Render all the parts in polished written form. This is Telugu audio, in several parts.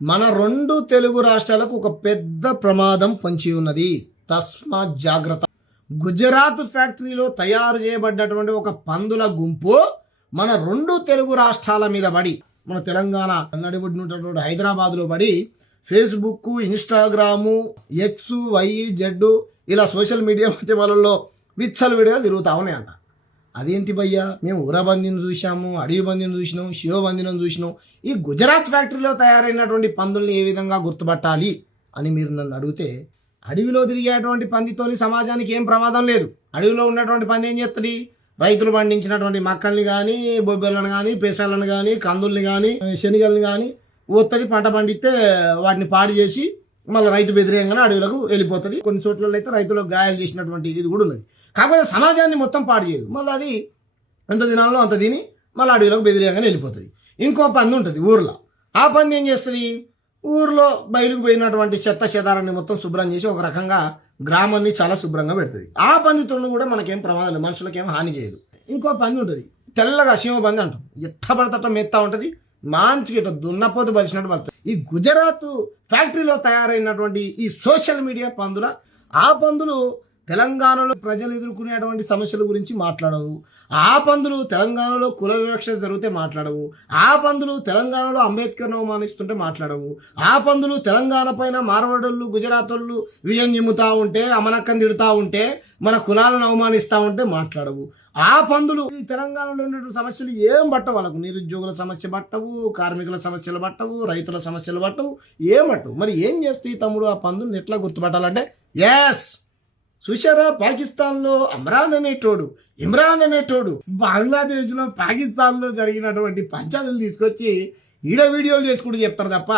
మన రెండు తెలుగు రాష్ట్రాలకు ఒక పెద్ద ప్రమాదం పొంచి ఉన్నది. తస్మాత్ జాగ్రత్త. గుజరాత్ ఫ్యాక్టరీలో తయారు చేయబడ్డటువంటి ఒక పందుల గుంపు మన రెండు తెలుగు రాష్ట్రాల మీద పడి, మన తెలంగాణ నడిబడినటువంటి హైదరాబాద్లో పడి Facebook, Instagram, X, Y, Z ఇలా సోషల్ మీడియా మాధ్యమాలలో విచ్చలు విడిగా తిరుగుతా ఉన్నాయంట. అదేంటి భయ్యా, మేము ఊరబందిని చూసాము, అడవి బందిని చూసినాం, శివబందిని చూసినాం. ఈ గుజరాత్ ఫ్యాక్టరీలో తయారైనటువంటి పందుల్ని ఏ విధంగా గుర్తుపట్టాలి అని మీరు నన్ను అడిగితే, అడవిలో తిరిగేటువంటి పందితోని సమాజానికి ఏం ప్రమాదం లేదు. అడవిలో ఉన్నటువంటి పంది ఏం చేస్తుంది? రైతులు పండించినటువంటి మక్కల్ని కానీ, బొబ్బెలను కానీ, పెసలను కానీ, కందుల్ని కానీ, శనగల్ని కానీ వస్తుంది. పంట పండిస్తే వాటిని పాడు చేసి మళ్ళీ రైతు బెదిరేయంగానే అడవులకు వెళ్ళిపోతుంది. కొన్ని చోట్ల అయితే రైతులకు గాయాలు చేసినటువంటి ఇది కూడా ఉన్నది. కాకపోతే సమాజాన్ని మొత్తం పాడు చేయదు. మళ్ళీ అది ఎంత దినాల్లో అంత తిని మళ్ళీ అడవిలోకి బెదిరేయంగానే వెళ్ళిపోతుంది. ఇంకో పంది ఉంటుంది ఊర్లో. ఆ పంది ఏం చేస్తుంది? ఊర్లో బయలుకు పోయినటువంటి చెత్త చెదారాన్ని మొత్తం శుభ్రం చేసి ఒక రకంగా గ్రామాన్ని చాలా శుభ్రంగా పెడుతుంది. ఆ పందితో కూడా మనకేం ప్రమాదం లేదు, మనుషులకేం హాని చేయదు. ఇంకో పంది ఉంటుంది, తెల్లగా శివ పంది అంటాం. ఎట్ట పడతట మెత్తా ఉంటుంది, మంచిగా ఇట్లా దున్నపోతు బలిసినట్టు పడుతుంది. ఈ గుజరాత్ ఫ్యాక్టరీలో తయారైనటువంటి ఈ సోషల్ మీడియా పందుల, ఆ పందులు తెలంగాణలో ప్రజలు ఎదుర్కొనేటువంటి సమస్యల గురించి మాట్లాడవు. ఆ పందులు తెలంగాణలో కుల వివక్ష జరిగితే మాట్లాడవు. ఆ పందులు తెలంగాణలో అంబేద్కర్ను అవమానిస్తుంటే మాట్లాడవు. ఆ పందులు తెలంగాణ పైన మార్వాడోళ్ళు, గుజరాత్ వాళ్ళు విజయం చెమ్ముతా ఉంటే, అమనక్కని తిడుతూ ఉంటే, మన కులాలను అవమానిస్తూ ఉంటే మాట్లాడవు. ఆ పందులు ఈ తెలంగాణలో ఉన్నటువంటి సమస్యలు ఏం పట్టవు. వాళ్ళకు నిరుద్యోగుల సమస్య పట్టవు, కార్మికుల సమస్యలు పట్టవు, రైతుల సమస్యలు పట్టవు, ఏం పట్టవు. మరి ఏం చేస్తే తమ్ముడు ఆ పందులను ఎట్లా గుర్తుపట్టాలంటే, ఎస్ చూశారా, పాకిస్తాన్లో ఇమ్రాన్ అనేటోడు బంగ్లాదేశ్లో పాకిస్తాన్లో జరిగినటువంటి పంచాయతీలు తీసుకొచ్చి ఈడ వీడియోలు చేసుకుంటూ చెప్తారు తప్ప,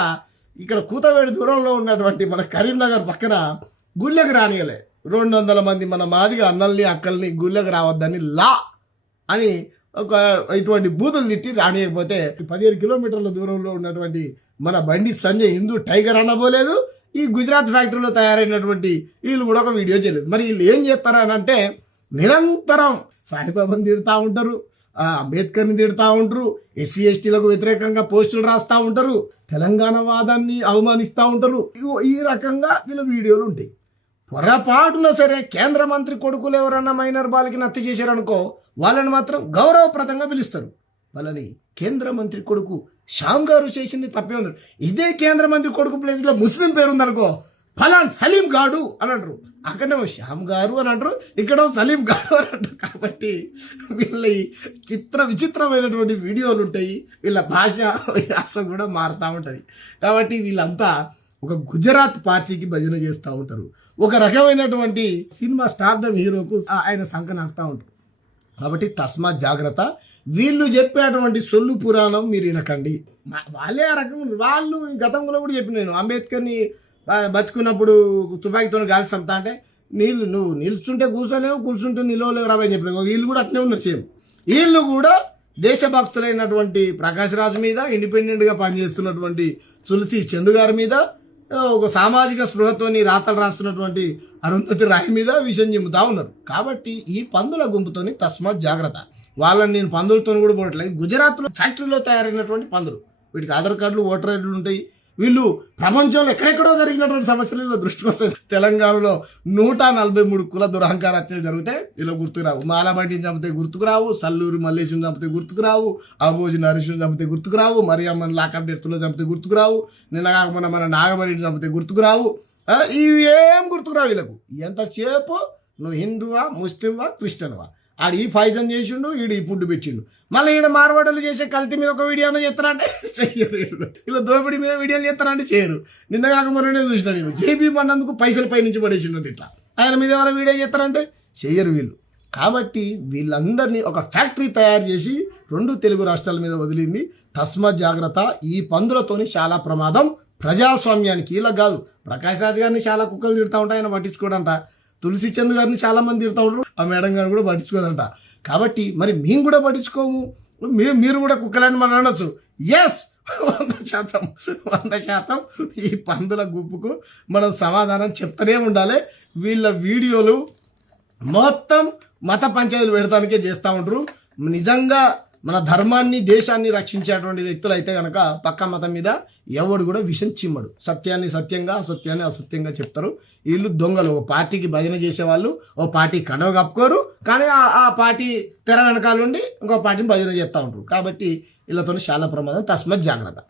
ఇక్కడ కూతవేడి దూరంలో ఉన్నటువంటి మన కరీంనగర్ పక్కన గుళ్ళకి రానియలే. 200 మంది మన మాదిగా అన్నల్ని అక్కల్ని గుళ్ళకి రావద్దని లా అని ఒక ఇటువంటి బూతులు తిట్టి రానియకపోతే, 15 కిలోమీటర్ల దూరంలో ఉన్నటువంటి మన బండి సంజయ్ హిందూ టైగర్ అనబోలేదు. ఈ గుజరాత్ ఫ్యాక్టరీలో తయారైనటువంటి వీళ్ళు కూడా ఒక వీడియో చేయలేదు. మరి వీళ్ళు ఏం చేస్తారు అని అంటే, నిరంతరం సాయిబాబాని తిడుతూ ఉంటారు, అంబేద్కర్ని తిడుతూ ఉంటారు, ఎస్సీ ఎస్టీలకు వ్యతిరేకంగా పోస్టులు రాస్తూ ఉంటారు, తెలంగాణ వాదాన్ని అవమానిస్తూ ఉంటారు. ఈ రకంగా వీళ్ళ వీడియోలు ఉంటాయి. పొరపాటున సరే కేంద్ర మంత్రి కొడుకులు ఎవరన్నా మైనర్ బాలికని హత్య చేశారనుకో, వాళ్ళని మాత్రం గౌరవప్రదంగా పిలుస్తారు. వాళ్ళని కేంద్ర మంత్రి కొడుకు శ్యామ్ గారు చేసింది తప్పే ఉంది. ఇదే కేంద్ర మంత్రి కొడుకు ప్లేస్లో ముస్లిం పేరు ఉందనుకో, ఫలాన్ సలీం గాడు అని అంటారు. అక్కడేమో శ్యామ్ గారు అని అంటారు, ఇక్కడ సలీం గాడు అని అంటారు. కాబట్టి వీళ్ళ విచిత్రమైనటువంటి వీడియోలు ఉంటాయి. వీళ్ళ భాష కూడా మారుతూ ఉంటుంది. కాబట్టి వీళ్ళంతా ఒక గుజరాత్ పార్టీకి భజన చేస్తూ ఉంటారు. ఒక రకమైనటువంటి సినిమా స్టార్డమ్ హీరోకు ఆయన సంకనాపుతూ ఉంటారు. కాబట్టి తస్మాత్ జాగ్రత్త. వీళ్ళు చెప్పేటువంటి సొల్లు పురాణం మీరు వినకండి. వాళ్ళే ఆ రకం. వాళ్ళు గతంలో కూడా చెప్పిన, నేను అంబేద్కర్ని బతుకున్నప్పుడు తుపాకీతో గాలి చంపుతా అంటే, నువ్వు నిల్చుంటే కూర్చోలేవు, కూర్చుంటే నిలవలేవు రాబోయని చెప్పిన. వీళ్ళు కూడా అట్లే ఉన్నారు సేమ్. వీళ్ళు కూడా దేశభక్తులైనటువంటి ప్రకాష్ రాజు మీద, ఇండిపెండెంట్గా పనిచేస్తున్నటువంటి తులసి చందు గారి మీద, ఒక సామాజిక స్పృహతోని రాతలు రాస్తున్నటువంటి అరుంధతి రాయ్ మీద విషయం చెబుతా ఉన్నారు. కాబట్టి ఈ పందుల గుంపుతోని తస్మాత్ జాగ్రత్త. వాళ్ళని నేను పందులతో కూడా పోవట్లేదు. గుజరాత్లో ఫ్యాక్టరీలో తయారైనటువంటి పందులు, వీటికి ఆధార్ కార్డులు, ఓటర్ ఐడీలు ఉంటాయి. వీళ్ళు ప్రపంచంలో ఎక్కడెక్కడో జరిగినటువంటి సమస్యలలో దృష్టికి వస్తుంది. తెలంగాణలో 143 కుల దురహంకార హత్యలు జరిగితే వీళ్ళు గుర్తుకురావు. మాలబండిని చంపితే గుర్తుకురావు, సల్లూరు మల్లేశం చంపితే గుర్తుకురావు, అంబోజి నరేష్ను చంపితే గుర్తుకురావు, మరియమ్మని లాకప్ డెత్తులో చంపితే గుర్తుకురావు, నిన్న కాకుండా మన నాగబడిని చంపితే గుర్తుకురావు. ఇవి ఏం గుర్తుకురావు వీళ్ళకు. ఎంతసేపు నువ్వు హిందువా, ముస్లింవా, క్రిస్టియన్వా, ఆడు ఈ పాయిజన్ చేసిండు, ఈడు ఈ ఫుడ్ పెట్టిండు. మళ్ళీ ఈడ మార్వాడలు చేసే కల్తీ మీద ఒక వీడియో చేస్తారంటే చెయ్యరు. ఇలా దోపిడీ మీద వీడియోలు చేస్తారంటే చేయరు. నిన్న కాక మొన్ననే చూసిన నేను, జేబీ అన్నందుకు పైసలు పైనుంచి పడేసిండు ఇట్లా. ఆయన మీద ఎవరైనా వీడియో చేస్తారంటే చెయ్యరు వీళ్ళు. కాబట్టి వీళ్ళందరినీ ఒక ఫ్యాక్టరీ తయారు చేసి 2 తెలుగు రాష్ట్రాల మీద వదిలింది. తస్మాత్ జాగ్రత్త. ఈ పందులతోని చాలా ప్రమాదం ప్రజాస్వామ్యానికి. ఇలా కాదు, ప్రకాష్ రాజ్ గారిని చాలా కుక్కలు తిడుతూ ఉంటాయి, ఆయన పట్టించుకోడంట. తులసి చంద్ గారిని చాలా మంది తిడుతూ ఉంటారు, ఆ మేడం గారు కూడా పట్టించుకోదంట. కాబట్టి మరి మేము కూడా పట్టించుకోము, మీరు కూడా కుక్కలని మనం అనొచ్చు. ఎస్, 100% ఈ పందుల గుంపుకు మనం సమాధానం చెప్తూనే ఉండాలి. వీళ్ళ వీడియోలు మొత్తం మత పంచాయతీలు పెడతానికే చేస్తూ ఉంటారు. నిజంగా మన ధర్మాన్ని దేశాన్ని రక్షించేటువంటి వ్యక్తులు అయితే కనుక పక్క మతం మీద ఎవడు కూడా విషం చిమ్మడు. సత్యాన్ని సత్యంగా అసత్యాన్ని అసత్యంగా చెప్తారు. వీళ్ళు దొంగలు. ఓ పార్టీకి భజన చేసేవాళ్ళు ఓ పార్టీ కండవ కప్పుకోరు, కానీ ఆ పార్టీ తెర వెనకాల ఉండి ఇంకో పార్టీని భజన చేస్తూ ఉంటారు. కాబట్టి వీళ్ళతో చాలా ప్రమాదం. తస్మత్ జాగ్రత్త.